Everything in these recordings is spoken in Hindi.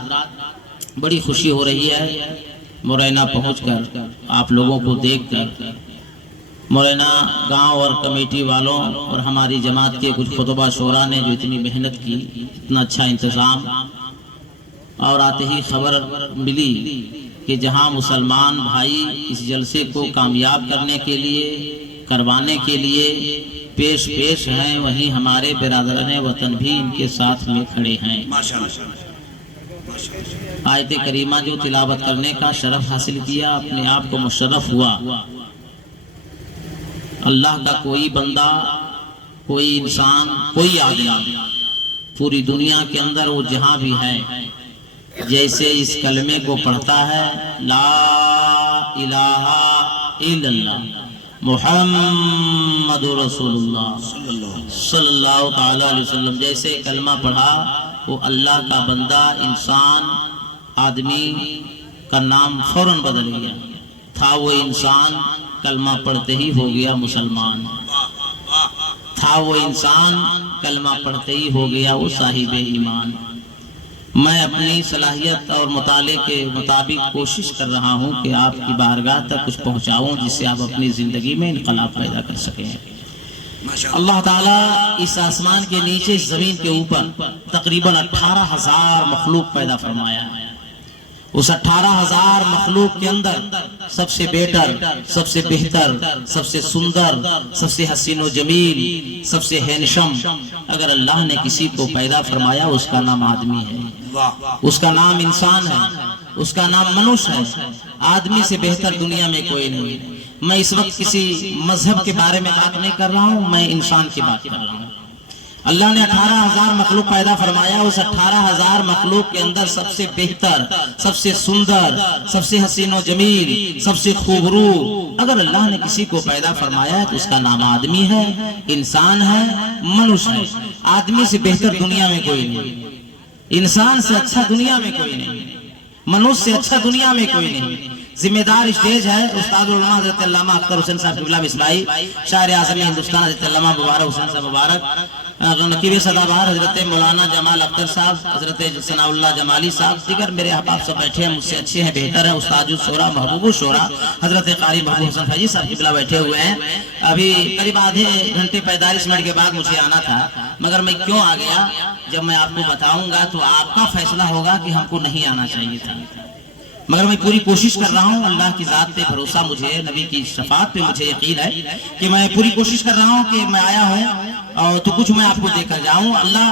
हजरात, बड़ी खुशी हो रही है मुरैना पहुंचकर, आप लोगों को देखकर। मुरैना गांव और कमेटी वालों और हमारी जमात के कुछ खुतबा शोरा ने जो इतनी मेहनत की, इतना अच्छा इंतज़ाम, और आते ही खबर मिली कि जहां मुसलमान भाई इस जलसे को कामयाब करने के लिए, करवाने के लिए पेश हैं, वहीं हमारे बिरादरान वतन भी इनके साथ में खड़े हैं। आयत करीमा जो तिलावत करने का शरफ हासिल किया, अपने आप को मुशर्रफ हुआ। अल्लाह का कोई बंदा, कोई इंसान, कोई आदमी पूरी दुनिया के अंदर वो जहां भी है, जैसे इस कलमे को पढ़ता है, ला इलाहा इल्लल्लाह मुहम्मदुर रसूलुल्लाह सल्लल्लाहु ताला अलैहि वसल्लम, जैसे कलमा पढ़ा वो अल्लाह का बंदा, इंसान, आदमी का नाम फौरन बदल गया। था वो इंसान, कलमा पढ़ते ही हो गया मुसलमान। था वो इंसान, कलमा पढ़ते ही हो गया वो साहिब ईमान। मैं अपनी सलाहियत और मुताले के मुताबिक कोशिश कर रहा हूँ कि आपकी बारगाह तक कुछ पहुँचाऊँ, जिससे आप अपनी ज़िंदगी में इनकलाब पैदा कर सकें। अल्लाह ताला इस आसमान के नीचे, इस ज़मीन के ऊपर तकरीबन 18,000 मखलूक पैदा फरमाया है। उस 18,000 मखलूक के अंदर सबसे बेटर, सबसे बेहतर, सबसे सुंदर, सबसे हसीन व जमील, सबसे हैंडसम अगर अल्लाह ने किसी को पैदा फरमाया, उसका नाम आदमी है, उसका नाम इंसान है, उसका नाम मनुष्य है। आदमी से बेहतर दुनिया में कोई नहीं। मैं इस वक्त किसी मजहब के बारे में बात नहीं कर रहा हूँ, मैं इंसान की बात कर रहा हूँ। अल्लाह ने 18,000 मखलूक पैदा फरमाया। उस 18,000 मखलूक के अंदर सबसे बेहतर, सबसे सुंदर, सबसे हसीन व जमील, सबसे खूबरू अगर अल्लाह ने किसी को पैदा फरमाया है तो उसका नाम आदमी है, इंसान है, मनुष्य है। आदमी से बेहतर दुनिया में कोई नहीं, इंसान से अच्छा दुनिया में कोई नहीं, मनुष्य से अच्छा दुनिया में कोई नहीं। जिम्मेदार स्टेज है उस्तादुल उलमा हज़रत अल्लामा अख्तर हुसैन साहब क़िबला बिस्लाई, शायर आज़म हिंदुस्तान हज़रत अल्लामा मुबारक हुसैन साहब मुबारक, नकीब सदाबहार हज़रत मौलाना जमाल अख्तर साहब, हज़रत सनाउल्लाह जमाली साहब, दिगर मेरे अहबाब सब बैठे हैं, मुझसे अच्छे हैं, बेहतर हैं। उस्तादुल शोरा, महबूबुल शोरा हज़रत क़ारी महबूब हसन फैजी साहब क़िबला बैठे हुए हैं। अभी करीब आधे घंटे 45 मिनट के बाद मुझे आना था, मगर मैं क्यों आ गया जब मैं आपको बताऊंगा तो आपका फैसला होगा कि हमको नहीं आना चाहिए था। मगर मैं पूरी कोशिश कर रहा हूँ, अल्लाह की ज़ात पे भरोसा मुझे, नबी की शफात पे मुझे यकीन है कि मैं पूरी कोशिश कर रहा हूँ कि मैं आया हूँ और तो कुछ मैं आपको देकर जाऊँ। अल्लाह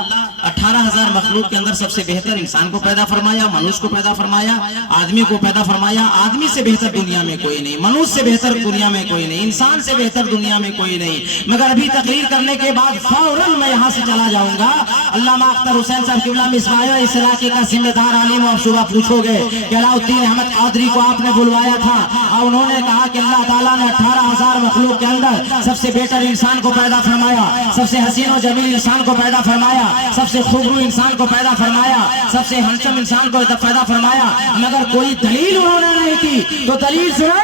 18,000 मखलूक के अंदर सबसे बेहतर इंसान को पैदा फरमाया, मनुष्य को पैदा फरमाया, आदमी को पैदा फरमाया। आदमी से बेहतर दुनिया में कोई नहीं, मनुष्य से बेहतर दुनिया में कोई नहीं, इंसान से बेहतर दुनिया में कोई नहीं। मगर अभी तकरीर करने के बाद फौरन मैं यहाँ से चला जाऊंगा। अल्लामा अख्तर हुसैन साहब क़िबला मिसबाह इस इलाके का जिम्मेदार आलिम, आप सुबह पूछोगे कि अलाउद्दीन अहमद कादरी को आपने बुलवाया था और उन्होंने कहा कि अल्लाह ताला ने 18,000 मखलूक के अंदर सबसे बेहतर इंसान को पैदा फरमाया, सबसे हसीन और जमील इंसान को पैदा फरमाया, सबसे खूबरू इंसान को पैदा फरमाया, सबसे हैंडसम इंसान को पैदा फरमाया। मगर कोई दलील उन्होंने नहीं की, तो दलील सुनो।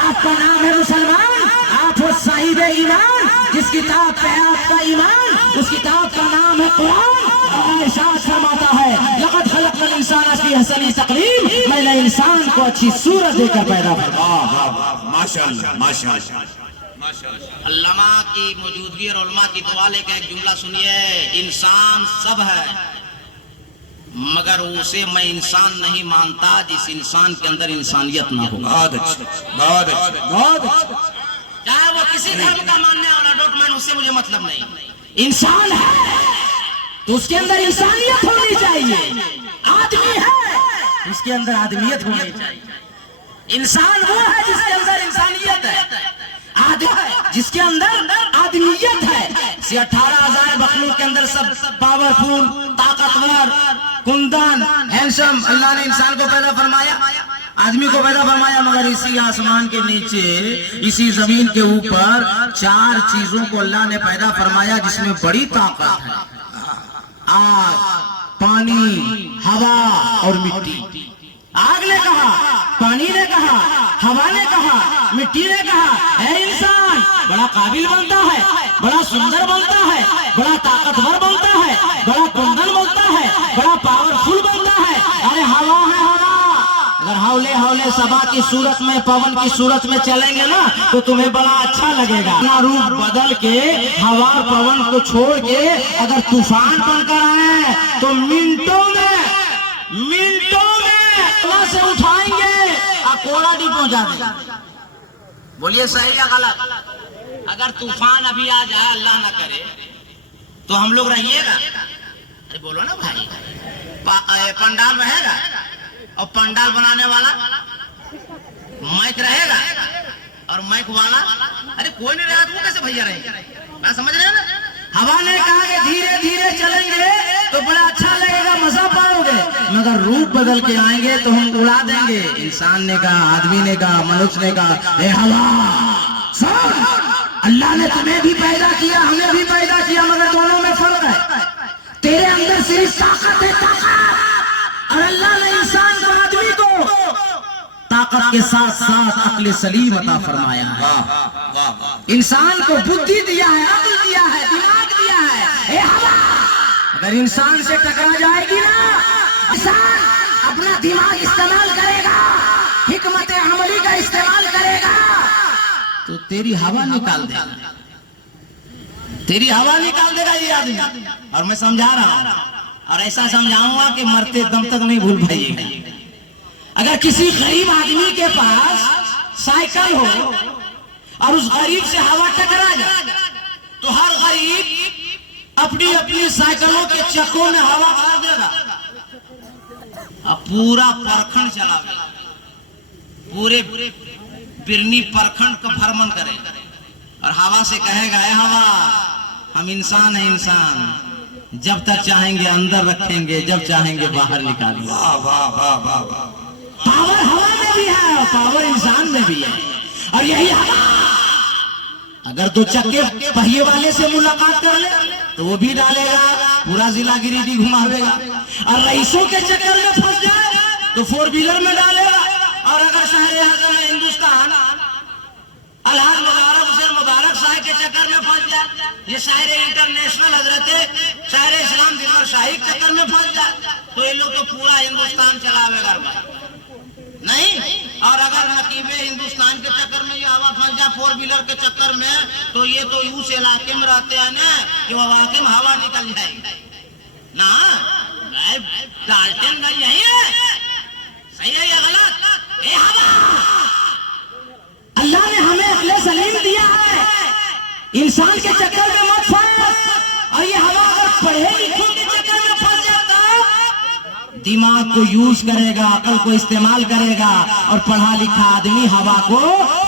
आपका नाम है मुसलमान, आप हो साहिब ईमान, जिस किताब पे है आपका ईमान, उस किताब का नाम है कुरान। इरशाद फरमाता है, लक़द खलक़नल इंसान फी अहसनि तक़वीम, मैंने इंसान को अच्छी सूरत देकर पैदा फरमाया। माशाअल्लाह माशाअल्लाह। अल्लामा की मौजूदगी और उलमा की दुआ लेकर एक जुमला सुनिए, इंसान सब है मगर उसे मैं इंसान नहीं मानता जिस इंसान के अंदर इंसानियत ना हो। बहुत अच्छा, बहुत अच्छा, बहुत अच्छा। चाहे वो किसी धर्म का मानने वाला, डोंट माइंड, उससे मुझे मतलब नहीं। इंसान है तो उसके अंदर इंसानियत होनी चाहिए। आदमी है उसके अंदर आदमियत होनी चाहिए। इंसान वो है जिसके अंदर इंसानियत है, जिसके अंदर आदमियत है। 18,000 मखलूक के अंदर सब पावरफुल, ताकतवर, कुंदन, हैंडसम अल्लाह ने इंसान को पैदा फरमाया, आदमी को पैदा फरमाया। मगर इसी आसमान के नीचे, इसी जमीन के ऊपर 4 चीजों को अल्लाह ने पैदा फरमाया जिसमें बड़ी ताकत है। आग, पानी, हवा और मिट्टी। आग ने कहा, पानी ने कहा, हवा ने कहा, मिट्टी ने कहा, ऐ इंसान बड़ा काबिल बनता है, बड़ा सुंदर बनता है, बड़ा ताकतवर बनता है, बड़ा कुंदन बनता है, बड़ा पावरफुल बनता है। अरे हौले हौले सबा की सूरत में, पवन की सूरत में चलेंगे ना तो तुम्हें बड़ा अच्छा लगेगा। अपना रूप बदल के हवा पवन को छोड़ के अगर तूफान बनकर आए तो मिनटों में से उठाएंगे और कोराडी पहुंचा देंगे। बोलिए सही या गलत? अगर तूफान अभी आ जाए, अल्लाह ना करे, तो हम लोग रहिएगा? अरे बोलो ना भाई, पंडाल रहेगा और पंडाल बनाने वाला माइक रहेगा और माइक वाला, अरे कोई नहीं रहेगा तो वो कैसे भैया रहेंगे? मैं समझ रहे हैं ना? हवा ने कहा कि धीरे धीरे चलेंगे तो बड़ा अच्छा लगेगा, मजा पाओगे, मगर रूप बदल के आएंगे तो हम उड़ा देंगे। इंसान ने कहा, आदमी ने कहा, मनुष्य ने कहा, ए हवा सुन, अल्लाह ने तुम्हें भी पैदा किया, हमें भी पैदा किया, मगर दोनों में फर्क है। तेरे अंदर सिर्फ ताकत है, ताकत, और अल्लाह ने इंसान को, आदमी को ताकत के साथ साथ अक्ल सलीम अता फरमाया है। इंसान को बुद्धि दिया है, अक्ल दिया है, दिमाग दिया है। ए हवा, अगर इंसान से टकरा जाएगी ना, इंसान अपना दिमाग इस्तेमाल करेगा, हिकमत अमली का इस्तेमाल करेगा, तो तेरी हवा निकाल देगा, तेरी हवा निकाल देगा ये आदमी। और मैं समझा रहा हूं, और ऐसा समझाऊंगा कि मरते दम तक नहीं भूल पाइएगा। अगर किसी गरीब आदमी के पास साइकिल हो और उस गरीब से हवा टकरा जाए तो हर गरीब अपनी अपनी साइकिलों के चक्कों में हवा भर देगा, अब पूरा परखंड चलावेगा, पूरे बिरनी परखंड का भ्रमण करेगा और हवा से कहेगा, ए हवा, हम इंसान है, इंसान जब तक चाहेंगे अंदर रखेंगे, जब चाहेंगे बाहर निकालेंगे। वाह वाह वाह वाह वाह। पावर हवा में भी है और पावर इंसान में भी है। और यही हवा अगर दो चक्के पहिए वाले से मुलाकात कर ले तो वो भी डालेगा, पूरा जिला गिरिडीह घुमावेगा। और रईसों के चक्कर में फंस जाए तो 4 व्हीलर में डालेगा। और अगर शहर आजम हिंदुस्तान अलहाज मुबारक साहब के चक्कर में फंस जाए, ये शायर इंटरनेशनल हजरत शायर इस्लाम दिलवर शाही के चक्कर में फंस जाए तो ये लोग तो पूरा हिंदुस्तान चलावेगा नहीं। और अगर नकीबे हिंदुस्तान के चक्कर में ये हवा फंस जाए 4 व्हीलर के चक्कर में, तो ये तो उस इलाके में रहते हैं ना कि वो वाकई में हवा निकल जाएगी ना। डाल्टन भाई यही है, सही है या गलत? ए हवा, अल्लाह ने हमें अक्ल सलीम दिया है, इंसान के चक्कर में मत फंस। और ये हवा अगर पढ़े लिखों के चक्कर में फंस जाता, दिमाग को यूज करेगा, अकल को इस्तेमाल करेगा, और पढ़ा लिखा आदमी हवा को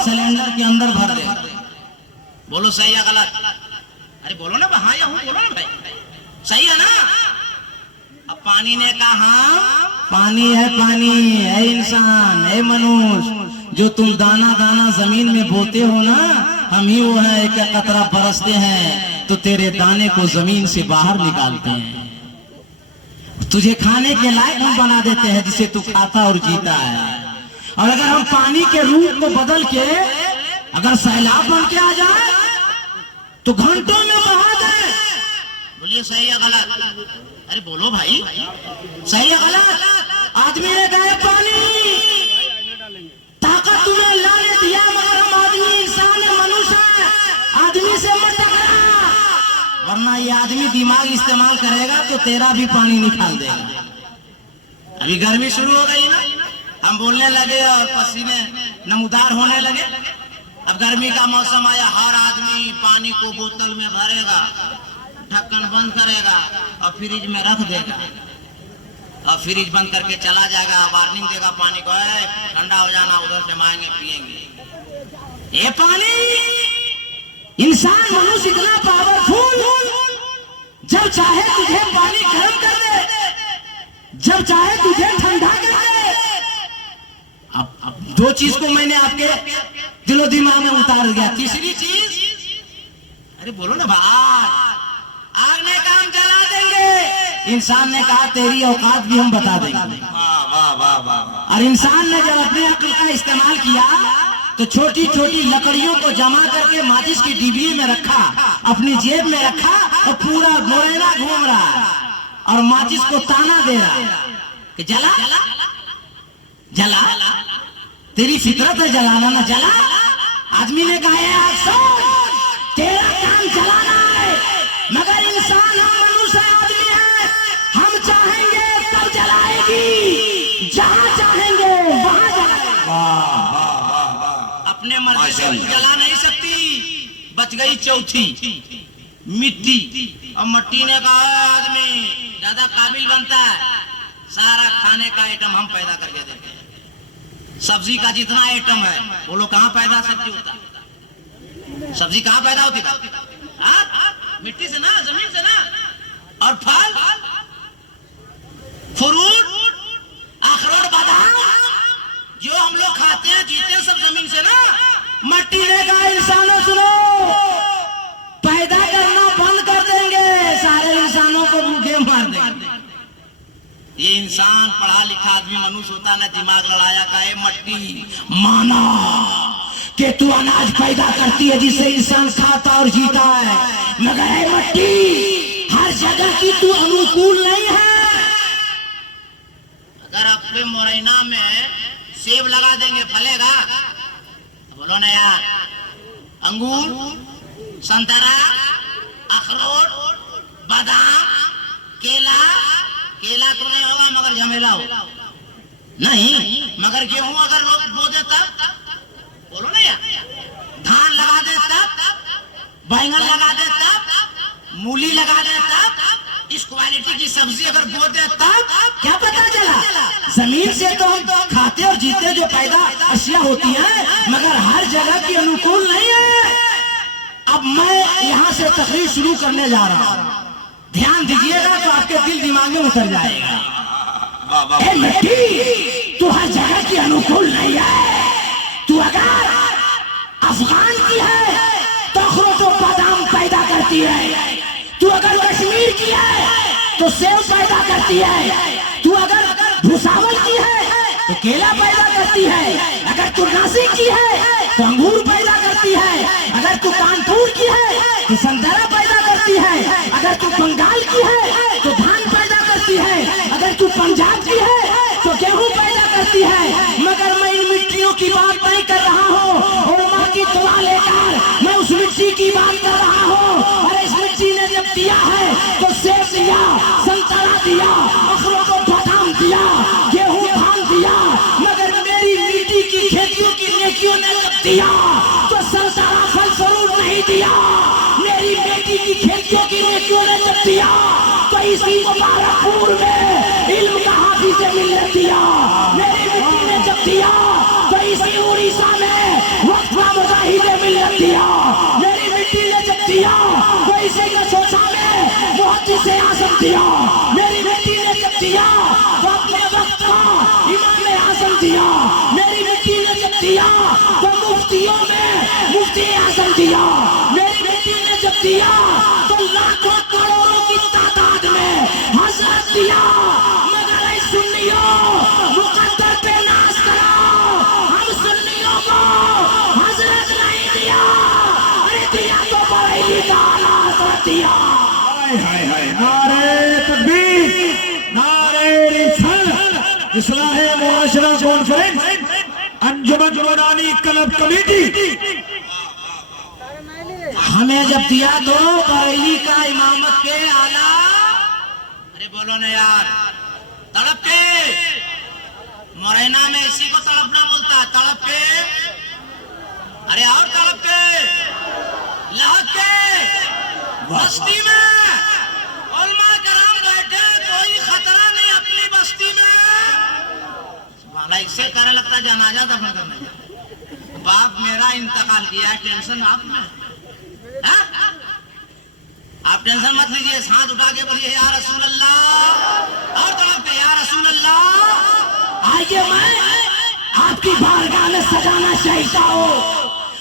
सिलेंडर के अंदर भर देगा। बोलो सही या गलत? अरे बोलो ना, हाँ या हूँ, बोलो ना भाई, सही है ना? अब पानी ने कहा, पानी है, पानी है, इंसान है, मनुष्य, जो तुम दाना दाना जमीन में बोते हो ना, हम ही वो है, एक कतरा बरसते हैं तो तेरे दाने को जमीन से बाहर निकालते हैं, तुझे खाने के लायक हम बना देते हैं जिसे तू खाता और जीता है। और अगर हम पानी के रूप को बदल के अगर सैलाब बन के आ जाए तो घंटों में बहा दे। बोलिए सही या गलत? अरे बोलो भाई, सही या गलत? आदमी ने कहा पानी, ताकत तुम्हें अल्लाह ने दिया, मगर हम आदमी, इंसान है, मनुष्य है, आदमी से मत टकरा, वरना ये आदमी दिमाग इस्तेमाल करेगा तो तेरा भी पानी निकाल देगा। अभी गर्मी शुरू हो गई ना, हम बोलने लगे और पसीने नमूदार होने लगे। अब गर्मी का मौसम आया, हर आदमी पानी को बोतल में भरेगा, ढक्कन बंद करेगा और फ्रिज में रख देगा, और फ्रिज बंद करके चला जाएगा, वार्निंग देगा पानी को, ठंडा हो जाना, उधर से मांगेंगे पिएंगे। ये पानी, इंसान मनुष्य इतना पावरफुल, जब चाहे तुझे पानी गर्म कर दे, जब चाहे तुझे ठंडा कर दे। अब 2 चीज को मैंने आपके दिलो दिमाग में उतार दिया। तीसरी चीज, अरे बोलो ना भाई, आग ने काम जला देंगे, इंसान ने कहा तेरी औकात भी हम बता देंगे। और इंसान ने जब अपने अक्ल का इस्तेमाल किया तो छोटी छोटी लकड़ियों को जमा करके माचिस की डिब्बी में रखा, अपनी जेब में रखा, और पूरा मोरेना घूम रहा और माचिस को ताना दे रहा कि जला जला, तेरी फितरत है जलाना, ना जला। आदमी ने कहा है तेरा काम जलाना है, मगर इंसान हम मनुष्य आदमी है, हम चाहेंगे तो जलाएगी, जहां चाहेंगे वहां जलाएगी। अपने मर्जी से जला नहीं सकती। बच गई चौथी, मिट्टी। और मिट्टी ने कहा आदमी ज्यादा काबिल बनता है, सारा खाने का आइटम हम पैदा करके देते हैं। सब्जी का जितना आइटम है बोलो कहाँ पैदा सब्जी होता है? सब्जी कहाँ पैदा होती है? मिट्टी से ना, जमीन से ना। और फल, फ्रूट, अखरोट, बादाम जो हम लोग खाते हैं जीते हैं सब जमीन से ना। मिट्टी ने कहा इंसानों सुनो, पैदा करना बंद कर देंगे, सारे इंसानों को भूखे मार देंगे। ये इंसान पढ़ा लिखा आदमी मनुष्य होता ना, दिमाग लड़ाया का है। मट्टी माना कि तू अनाज पैदा करती है जिससे इंसान खाता और जीता है, मगर है मट्टी हर जगह की तू अनुकूल नहीं है। अगर अपने मोरैना में सेब लगा देंगे फलेगा? बोलो ना यार। अंगूर, संतरा, अखरोट, बादाम, केला। केला तो नहीं होगा मगर झमेला होगा नहीं। मगर गेहूं अगर लोग बो दे तब, बोलो ना यार। धान लगा दे तब, बैंगन लगा दे तब, मूली लगा दे तब, इस क्वालिटी की सब्जी अगर बो दे तब क्या पता चला? जमीन से तो हम खाते और जीते जो पैदा अशिया होती है, मगर हर जगह की अनुकूल नहीं है। अब मैं यहाँ से तकरीर शुरू करने जा रहा हूँ, ध्यान दीजिएगा तो आपके दिल दिमाग में उतर जाएगा। ए मिट्टी, तू हर जगह की अनुकूल नहीं है। तू अगर अफगान की है तो अखरोट और बादाम पैदा करती है। तू अगर कश्मीर की है तो सेब पैदा करती है। तू अगर भुसावल की है तो केला पैदा करती है। अगर तू नासिक की है तो अंगूर पैदा करती है। अगर तू कानपुर की है तो संतरा पैदा करती है। अगर तू बंगाल की है तो धान पैदा करती है। अगर तू पंजाब की है तो गेहूं पैदा करती है। मगर मैं इन मिट्टियों की बात नहीं कर रहा हूँ, और माँ की दुआ लेकर मैं उस मिट्टी की बात कर रहा हूँ। और इस मिट्टी ने जब दिया है तो सेब दिया, संतरा दिया, अखरोट और बादाम दिया, गेहूं धान दिया। मगर मेरी मिट्टी की खेतियों की नेकियों ने जब दिया तो संतरा फल फ्रूट नहीं दिया। मेरी बेटी की खेतियों की नेकियों ने जब दिया तो इसी मुबारकपुर में इल्म का हाफिज मिलने दिया। मेरी मिट्टी ने जब दिया तो इसी उड़ीसा में वक्फा मुजाहिद मिलने दिया। मेरी मिट्टी ने जब दिया तो इसी सोचा में मुहद्दिस आज़म दिया। मेरी मिट्टी ने जब दिया तो अपने वक्त का इमाम आज़म दिया। मेरी मिट्टी ने जब दिया तो मुफ्तियों में मुफ्ती आज़म दिया। मेरी मिट्टी ने जब दिया तो लाखों करोड़ों की तादाद में हज़रत दिया। मगर ऐ सुन्नियों, मुक़द्दर पे नाज़ करो, हम सुन्नियों को हज़रत नहीं दिया। अरे दिया तो बरेली का आला हज़रत दिया। नारे तकबीर, नारे रिसालत, इस्लाह मुआशरा कॉन्फ्रेंस, अंजुमन नूरानी क्लब कमेटी। हमें जब दिया तो बरेली का इमामत के आला, अरे बोलो ना यार, तड़प के। मोरैना में इसी को तड़पना बोलता है, तड़प के। अरे और तड़प के, लहक के, बस्ती में उलमा कराम बैठे, कोई खतरा नहीं अपनी बस्ती में। वाला इससे करे लगता जनाजा दफन करने। बाप मेरा इंतकाल किया है, टेंशन आप में। आप टेंशन मत लीजिए, हाथ उठा के बोलिए या रसूल अल्लाह, और तड़प के या रसूल अल्लाह। आइए मैं आपकी बारगाह में सजाना चाहता हूँ,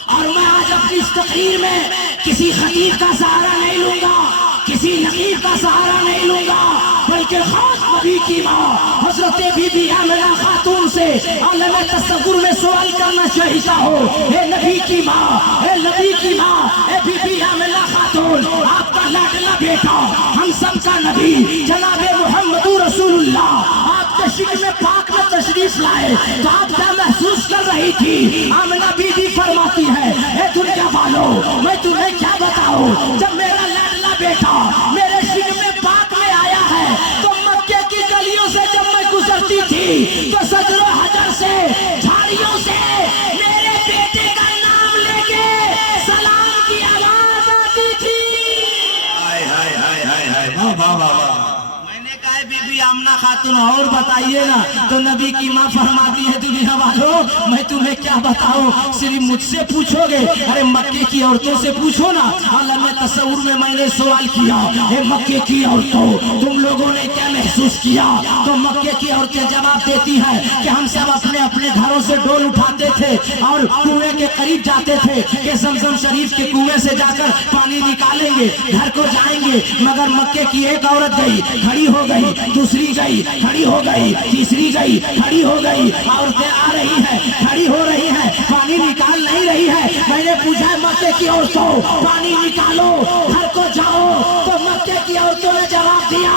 और मैं आज अपनी इस तकरीर में किसी खतीब का सहारा नहीं लूंगा, किसी नकीब का सहारा नहीं लूंगा, बल्कि खास नबी की माँ हजरत बीबी आमिना खातून से आलम तसव्वुर में सवाल करना चाहता हूँ। ए नबी की माँ, ए नबी की माँ, ए बीबी आमिना खातून, आपका लाडला बेटा, हम सबका नबी जनाबे मुहम्मद रसूलुल्लाह आपके शिक्ल में पाक में तशरीफ वापस लाए तो आप क्या महसूस कर रही थी? आमिना बीबी फरमाती है, ए दुनिया वालों, मैं तुम्हें क्या बताऊं, जब मेरा लाडला बेटा मेरे सिंह में पाक में आया है तो मक्के की गलियों से जब मैं गुजरती थी तो सजरों हजर से झाड़ियों से मेरे बेटे का नाम लेके सलाम की आवाज आती थी। हाय हाय हाय हाय हाय वाह वाह वाह वाह। मैंने कहा बीबी आमना खातून और बताइए ना, तो नबी की माँ फरमाती है, दुनिया वालों मैं तुम्हें क्या बताऊं, सिर्फ मुझसे पूछोगे, अरे मक्के की औरतों से पूछो ना। आलम तस्वुर में मैंने सवाल किया, हे मक्के की औरतों तुम लोगों ने क्या महसूस किया? तो मक्के की औरतें जवाब देती हैं कि हम सब अपने अपने घरों से डोल उठाते थे और कुएं के करीब जाते थे कि जमजम शरीफ के कुएं से जाकर पानी निकालेंगे, घर को जाएंगे। मगर मक्के की एक औरत गई, खड़ी हो गई, दूसरी गई, खड़ी हो गई, तीसरी गई, खड़ी हो गई। औरतें आ रही है, खड़ी हो रही है, पानी निकाल नहीं रही है। मैंने पूछा मक्के की औरतों पानी निकालो, घर को जाओ, तो मक्के की औरतों ने जवाब दिया,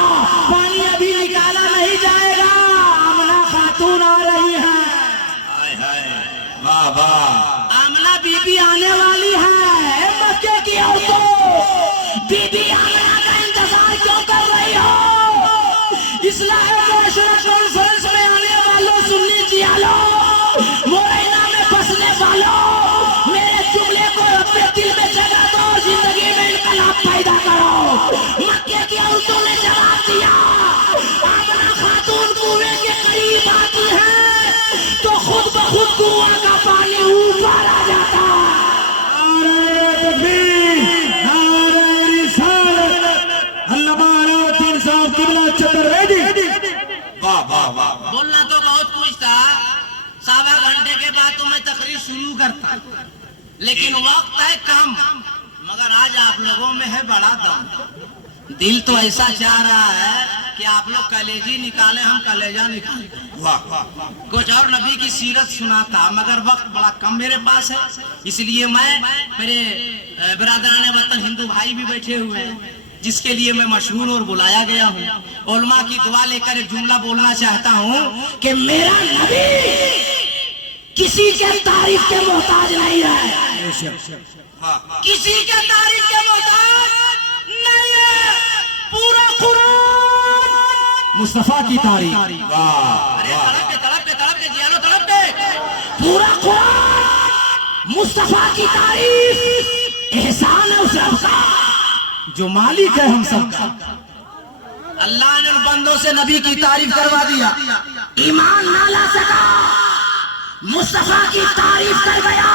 पानी अभी निकाला नहीं जाएगा, आमना खातून आ रही है। हाय हाय वाह वाह। आमना बीबी आने वाली है। मक्के की औरतों बीबी आमना का इंतजार क्यों कर रही हो? इस्लाह मुआशरा कॉन्फ्रेंस में आने वालों, सुन्नी जियालों, मोरैना में बसने वालों, मेरे जुमले को अपने दिल में जगा दो, जिंदगी में इनकलाब पैदा करो। मक्के की औरतों ने जवाब दिया, आमना खातून कुएं के करीब आती है तो खुद ब खुद कुआं का पानी ऊपर आ जाता है। नारे तकबीर, नारे रिसालत, अल्लामा अलाउद्दीन साहब किबला चतुर्वेदी। वाह वाह वाह। बोलना तो बहुत कुछ था, सवा घंटे के बाद तो मैं तकरीर शुरू करता, लेकिन वक्त है कम। मगर आज आप लोगों में है बड़ा दम। दिल तो ऐसा चाह रहा है कि आप लोग कलेजी निकाले, हम कलेजा निकाले, वाह वाह। कुछ और नबी की सीरत सुनाता, मगर वक्त बड़ा कम मेरे पास है। इसलिए मैं, मेरे बिरादरान वतन हिंदू भाई भी बैठे हुए हैं, जिसके लिए मैं मशहूर और बुलाया गया हूँ, उलमा की दुआ लेकर एक जुमला बोलना चाहता हूँ कि मेरा नबी किसी के तारीफ के मोहताज नहीं है, किसी के तारीफ के मोहताज नहीं है। पूरा कुरान मुस्तफा की तारीफ, वाह अरे तड़प के जियालो तड़प के। पूरा कुरान मुस्तफा की तारीफ, एहसान है उस रब का जो मालिक है हम सबका। अल्लाह ने उन बंदों से नबी की तारीफ करवा दिया, ईमान ना ला सका, मुस्तफा की तारीफ कर गया।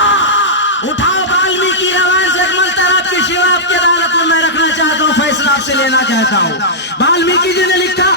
उठाओ वाल्मीकि रामायण से अकमल तरफ की शिवा आपकी अदालत में मैं रखना चाहता हूँ, फैसला आपसे लेना चाहता हूँ। वाल्मीकि जी ने लिखा